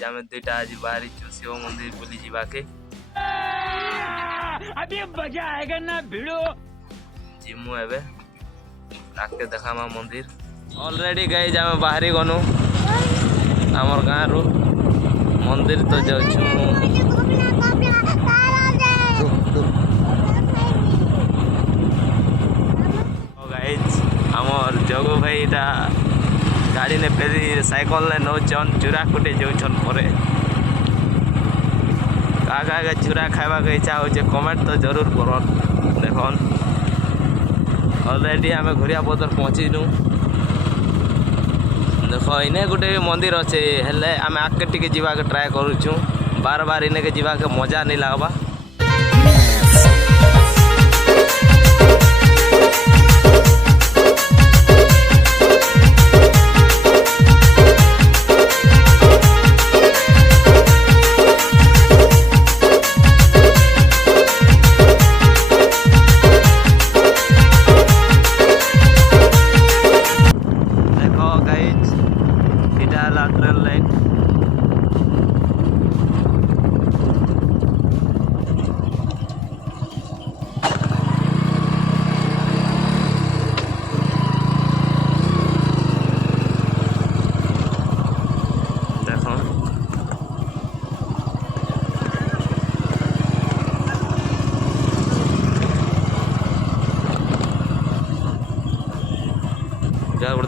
Guys आम दुईटा आज बाहरी शिव मंदिर बुली जाके अभी मजा आएगा ना भिड़ो जिमु एबे आके देखामा मंदिर ऑलरेडी गाइज आम बाहरी गनु आमर गाँ रु मंदिर तो जाऊँ गाइज आमर जगू भाई गाड़ी ने फेरी साइकल ने नौचन चूरा कुटे जाऊन परे क्या चूरा खावा इच्छा हो कमेंट तो जरूर कर देखन ऑलरेडी आम घुरिया बदर पहुँचीनु देख इने गोटे मंदिर अच्छे हेले आम आगे टिके जीवाके ट्राए करूँ बार बार इने के जीवाके मजा नहीं लगवा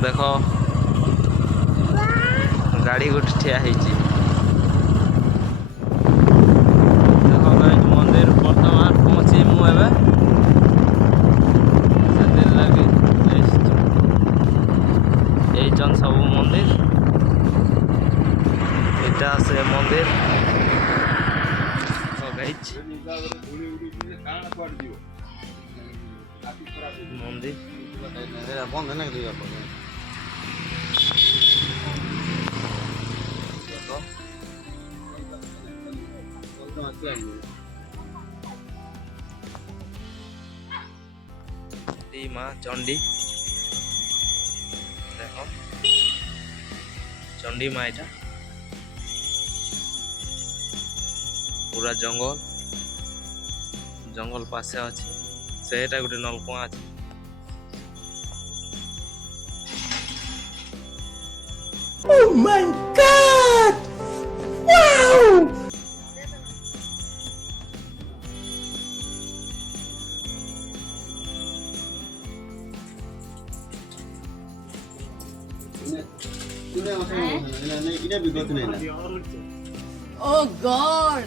देख गाड़ी गोटे ठिया देख मंदिर बर्तमान पहुँची मुझे लगे यही सब मंदिर यहाँ से मंदिर मंदिर माँ चंडी देख चंडी माँ यहाँ पूरा जंगल जंगल पासे अच्छे से गोटे नलकुआ अच्छे Oh my God! Wow! Oh God!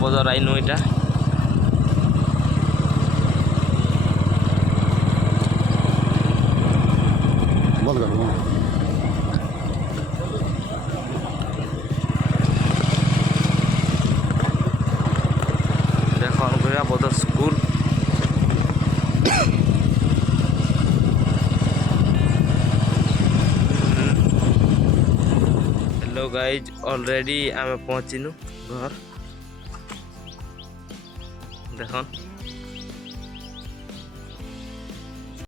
पदर आईनु इटा देख पदर स्कूल हेलो गाइज ऑलरेडी आम पहुँचीनु घर देखन